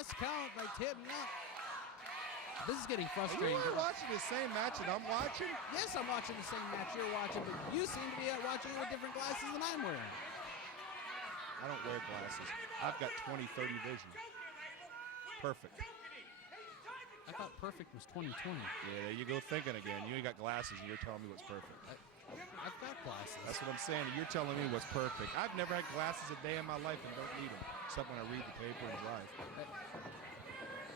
last count by Tim Young. This is getting frustrating. Are you watching the same match that I'm watching? Yes, I'm watching the same match you're watching, but you seem to be watching it with different glasses than I'm wearing. I don't wear glasses. I've got 20/30 vision. Perfect. I thought perfect was 20/20. Yeah, there you go thinking again. You ain't got glasses and you're telling me what's perfect. I've got glasses. That's what I'm saying. You're telling me what's perfect. I've never had glasses a day in my life and don't need them, except when I read the paper and drive.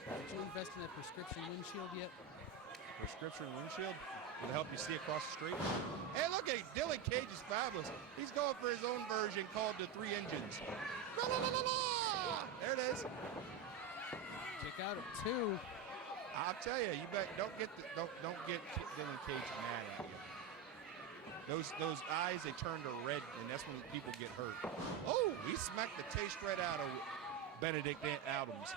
Did you invest in a prescription windshield yet? Prescription windshield? Will it help you see across the street? Hey, look at Dylan Cage is fabulous. He's going for his own version called the 3 Engines. La, la, la, la, la. There it is. Kick out at 2. I'll tell you, you bet. Don't get Dylan Cage mad at you. Those eyes, they turn to red, and that's when people get hurt. Oh, he smacked the taste right out of Benedict Adams.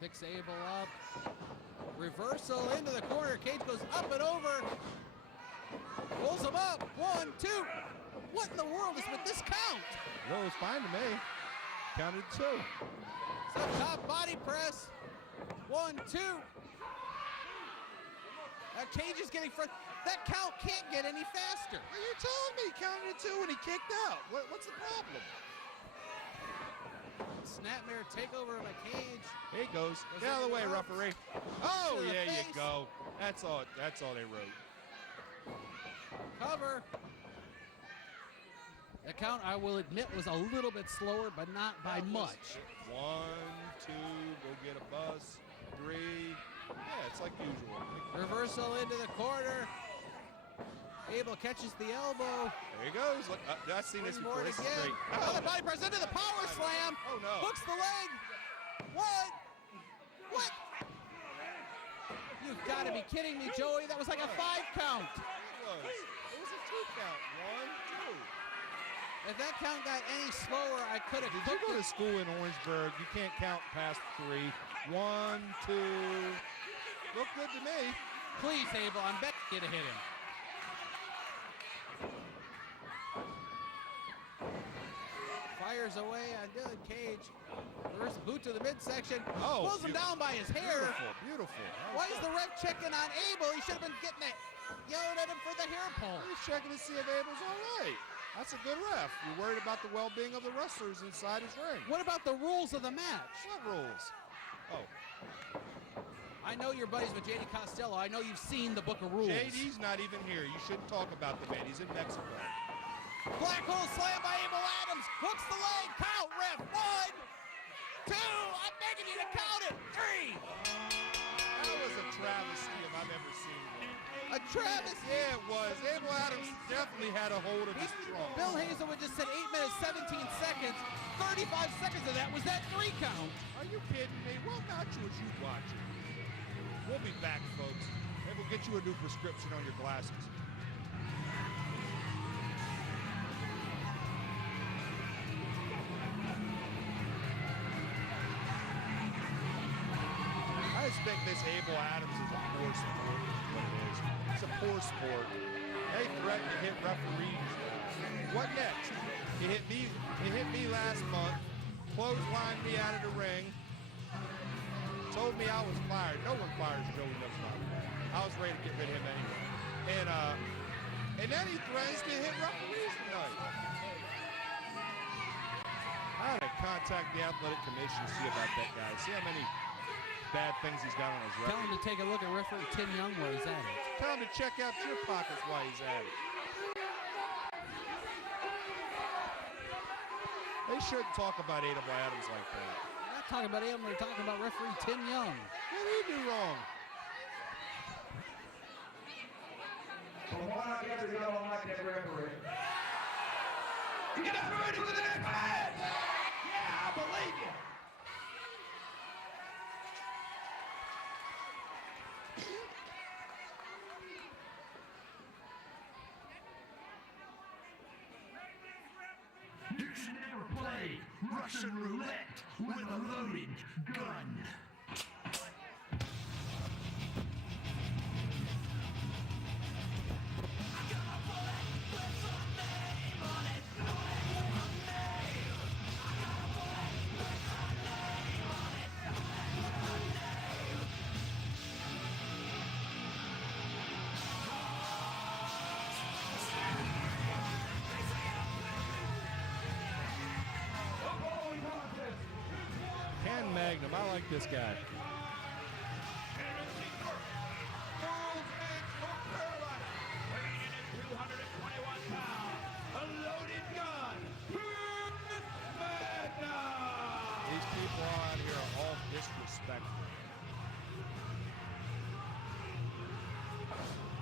Picks Abel up. Reversal into the corner. Cage goes up and over. Pulls him up. 1, 2. What in the world is with this count? Well, it was fine to me. Counted 2. So top body press. 1, 2. Cage is getting front. That count can't get any faster. Are you telling me he counted 2 when he kicked out? What's the problem? Snapmare takeover by Cage. Here he goes. Get out of the way, referee. Oh, there you go. That's all they wrote. Cover. The count, I will admit, was a little bit slower, but not by much. 1, 2, go get a bus. 3. Yeah, it's like usual. Reversal into the corner. Abel catches the elbow. There he goes. Look, I've seen this before. This is great. Another body press into the power slam. Oh, no. Hooks the leg. What? You've got to be kidding me, Joey. That was like a 5 count. It was a 2 count. 1, 2. If that count got any slower, I could have. Did you go to school in Orangeburg? You can't count past 3. 1, 2. Look good to me. Please, Abel, I'm betting you to hit him. Fires away on Dylan Cage. Reverse boot to the midsection. Oh, pulls him down by his hair. Beautiful. Why is the ref checking on Abel? He should have been getting it. Yelling at him for the hair pull. He's checking to see if Abel's all right. That's a good ref. You're worried about the well-being of the wrestlers inside his ring. What about the rules of the match? What rules? Oh. I know you're buddies with JD Costello. I know you've seen the book of rules. JD's not even here. You shouldn't talk about the man. He's in Mexico. Black hole slam by Abel Adams. Hooks the leg. Count, ref. 1, 2. I'm begging you to count it. 3. That was a travesty if I've ever seen one. A travesty. Yeah, it was. Abel Adams definitely had a hold of his trunk. Bill Hazelwood just said 8 minutes, 17 seconds. 35 seconds of that was that 3 count. Are you kidding me? What match was you watching? We'll be back, folks. Maybe we'll get you a new prescription on your glasses. I just think this Abel Adams is a poor sport. What it is. It's a poor sport. They threaten to hit referees. What next? He hit me last month. Clotheslined me out of the ring. Told me I was fired. No one fires Joey Nussbaum. I was ready to get rid of him anyway. And then he threatens to hit referees tonight. I had to contact the athletic commission to see about that guy. See how many bad things he's got on his record. Tell him to take a look at referee Tim Young while he's at it. Tell him to check out your pockets while he's at it. They shouldn't talk about Abel Adams like that. We're not talking about him. We're talking about referee Tim Young. What did he do wrong? Well, why not get the yellow like that referee? You get ready for the next match! Yeah, I believe you! You should never play Russian roulette with a loaded gun. Magnum. I like this guy. World Match North Carolina. Weighing in at 221 pounds. A loaded gun. Magnum. These people out here are all disrespectful.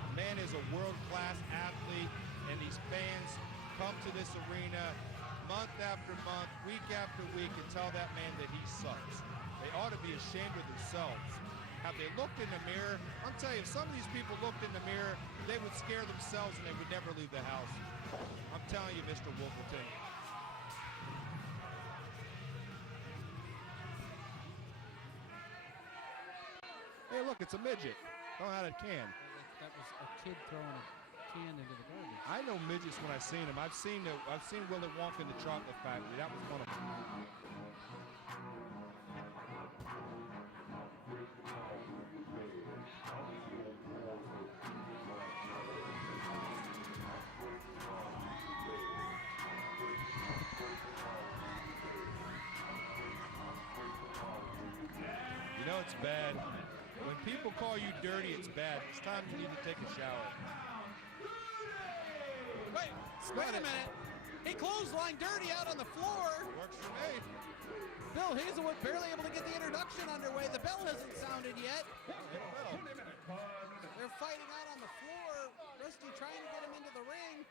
The man is a world-class athlete, and these fans come to this arena month after month, week after week, and tell that man that he sucks. They ought to be ashamed of themselves. Have they looked in the mirror? I'm telling you, if some of these people looked in the mirror, they would scare themselves and they would never leave the house. I'm telling you, Mr. Wolverton. Hey, look, it's a midget. Throwing out a can. That was a kid throwing a can into the garbage. I know midgets when I've seen them. I've seen Willy Wonka in the Chocolate Factory. That was one of them. You know it's bad. When people call you dirty, it's bad. It's time you need to take a shower. Wait a minute. He clotheslined Dirty out on the floor. Works for me. Bill Hazelwood barely able to get the introduction underway. The bell hasn't sounded yet. They're fighting out on the floor. Rusty trying to get him into the ring.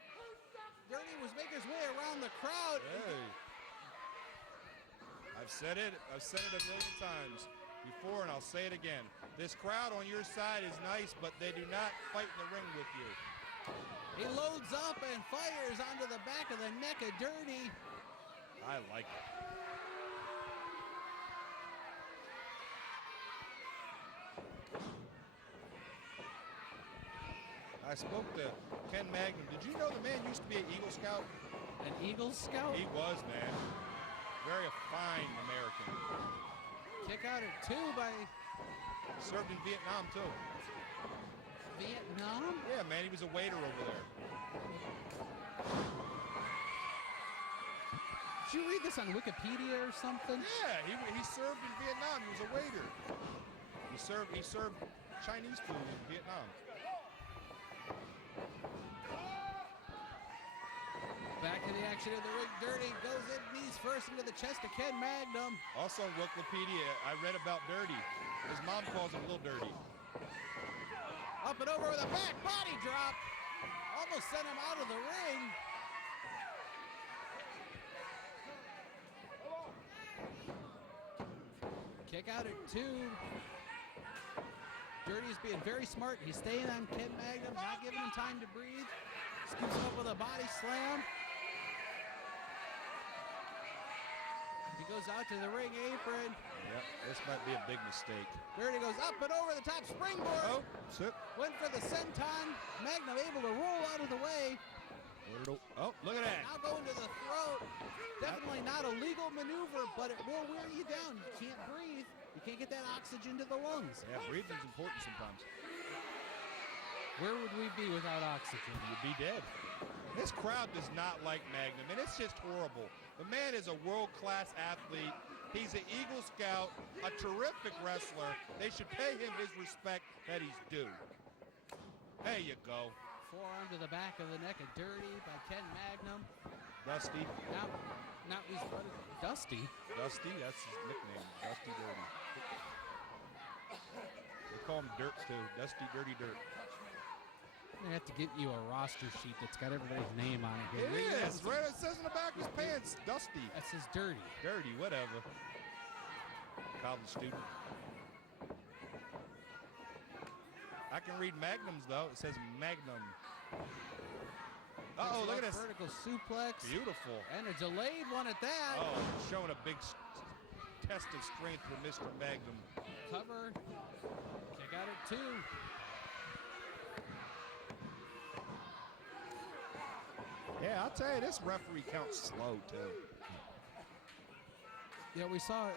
Dirty was making his way around the crowd. Hey. I've said it a million times before, and I'll say it again. This crowd on your side is nice, but they do not fight in the ring with you. He loads up and fires onto the back of the neck of Dirty. I like it. I spoke to Ken Magnum. Did you know the man used to be an Eagle Scout? An Eagle Scout? He was, man. Very fine American. Kick out at 2 by Served in Vietnam, too. Vietnam? Yeah, man, he was a waiter over there. Did you read this on Wikipedia or something? Yeah, he served in Vietnam. He was a waiter. He served Chinese food in Vietnam. Back in the action of the ring, Dirty goes in, knees first into the chest of Ken Magnum. Also on Wikipedia, I read about Dirty. His mom calls him Little Dirty. Up and over with a back body drop. Almost sent him out of the ring. Kick out at 2. Dirty's being very smart. He's staying on Ken Magnum, not giving him time to breathe. Scoops him up with a body slam. He goes out to the ring apron. Yep, this might be a big mistake. Dirty goes up and over the top springboard. Oh, sit. Went for the senton. Magnum able to roll out of the way. Oh, look at that. Now going to the throat. Definitely not a legal maneuver, but it will wear you down. You can't breathe. You can't get that oxygen to the lungs. Yeah, breathing's important sometimes. Where would we be without oxygen? You'd be dead. This crowd does not like Magnum, and it's just horrible. The man is a world-class athlete. He's an Eagle Scout, a terrific wrestler. They should pay him his respect that he's due. There you go. Forearm to the back of the neck of Dirty by Ken Magnum. Dusty. Now he's Dusty. Dusty, that's his nickname. Dusty Dirty. They call him Dirt, too. Dusty Dirty Dirt. I have to get you a roster sheet that's got everybody's name on it. It is. Right, it says in the back of his pants, Dusty. That says Dirty. Dirty, whatever. College student. I can read Magnums, though. It says Magnum. Uh-oh, look at this. Vertical suplex. Beautiful. And a delayed one at that. Oh, showing a big test of strength for Mr. Magnum. Cover. Kick out at 2. Yeah, I'll tell you, this referee counts slow, too. Yeah, we saw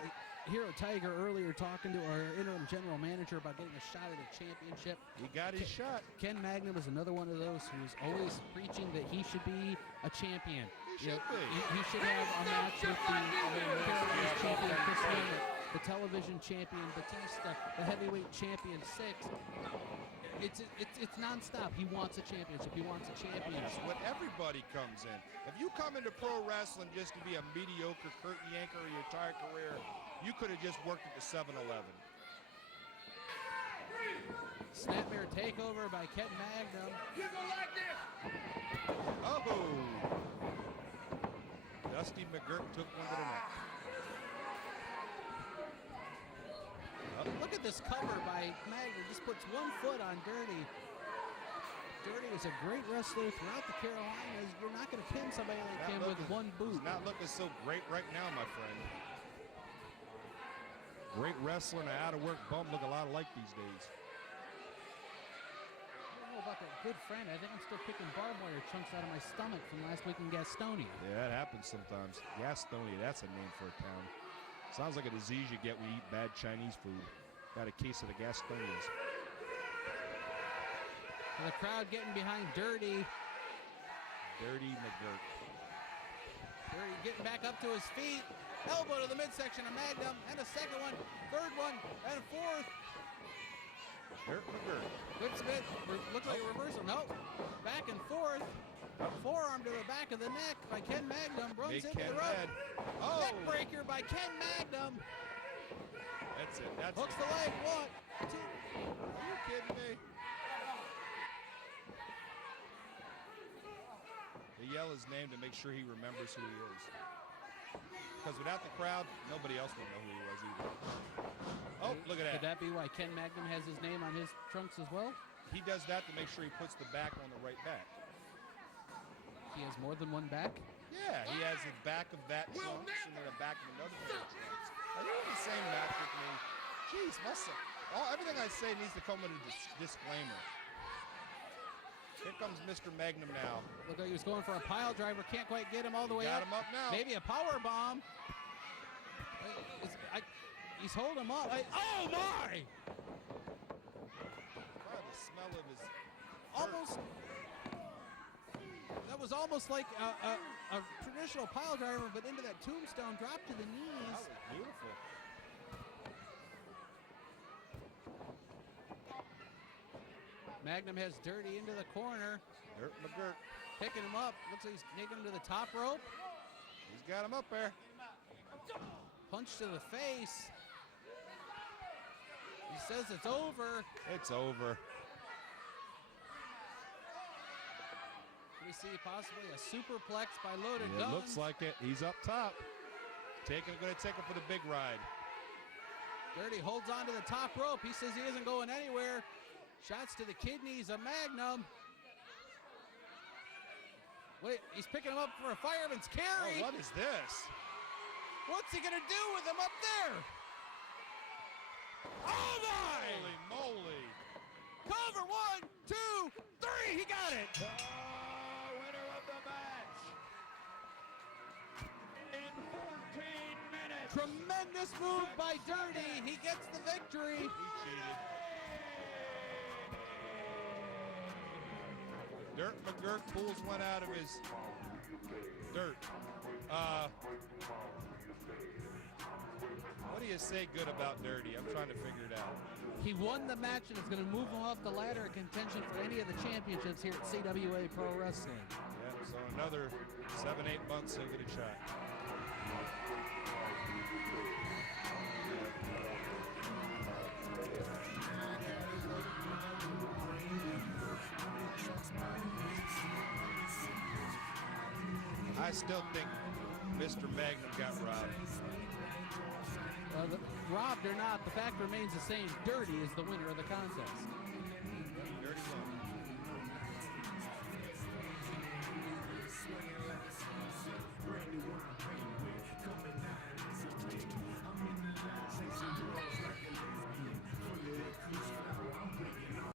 Hero Tiger earlier talking to our interim general manager about getting a shot at a championship. He got his shot. Ken Magnum is another one of those who's always preaching that he should be a champion. He should be. He should have a match with the Carolina champion Chris Hemsworth. the television champion Batista, the heavyweight champion Six. It's nonstop. He wants a championship. He wants a championship. That's what everybody comes in. If you come into pro wrestling just to be a mediocre curtain yanker your entire career, you could have just worked at the 7-Eleven. Snapmare takeover by Ken Magnum. You go like this. Oh! Dusty McGirt took one to the neck. Look at this cover by Magnum. Just puts one foot on Dirty. Dirty is a great wrestler throughout the Carolinas. You're not going to pin somebody like him with one boot. He's not looking so great right now, my friend. Great wrestler and an out-of-work bum look a lot alike these days. I don't know about that good friend. I think I'm still picking barbed wire chunks out of my stomach from last week in Gastonia. Yeah, that happens sometimes. Gastonia, that's a name for a town. Sounds like a disease you get when you eat bad Chinese food. Got a case of the Gastonias. And the crowd getting behind Dirty. Dirty McGirt. Dirty getting back up to his feet. Elbow to the midsection of Magnum. And a second one, third one, and a fourth. Dirt McGirt. Good spit. Looks like a reversal. Nope. Back and forth. Forearm to the back of the neck by Ken Magnum. Runs Make into Ken the rope. mad. Oh! Neck breaker by Ken Magnum. That's it. That's Hooks it. the leg. 1, 2. Are you kidding me? They yell his name to make sure he remembers who he is. Because without the crowd, nobody else would know who he was either. Oh, look at Could that. that be why Ken Magnum has his name on his trunks as well? He does that to make sure he puts the back on the right back. He has more than one back? Yeah, he has the back of that trunks and then the back of another pair of trunks. Are you in the same match with me? Jeez, everything I say needs to come with a disclaimer. Here comes Mr. Magnum now. Looked like he was going for a pile driver. Can't quite get him all the way Got up. him up now. Maybe a power bomb. He's holding him up. Oh my! The smell of his Almost. That was almost like a traditional pile driver, but into that tombstone drop to the knees. That was beautiful. Magnum has Dirty into the corner. Dirt McGirt. Picking him up. Looks like he's taking him to the top rope. He's got him up there. Punch to the face. He says it's over. It's over. We see possibly a superplex by Loaded It Guns. looks like it. He's up top. Going to take him for the big ride. Dirty holds on to the top rope. He says he isn't going anywhere. Shots to the kidneys of Magnum. Wait, he's picking him up for a fireman's carry. Oh, what is this? What's he gonna do with him up there? Oh my! Holy moly. Cover, 1, 2, 3, he got it! Winner of the match. In 14 minutes. Tremendous move by Dirty. He gets the victory. He cheated. Dirt McGirt pulls one out of his dirt. What do you say good about Dirty? I'm trying to figure it out. He won the match and is going to move him off the ladder of contention for any of the championships here at CWA Pro Wrestling. Yep, so another 7-8 months he'll get a shot. I still think Mr. Magnum got robbed. Robbed or not, the fact remains the same. Dirty is the winner of the contest.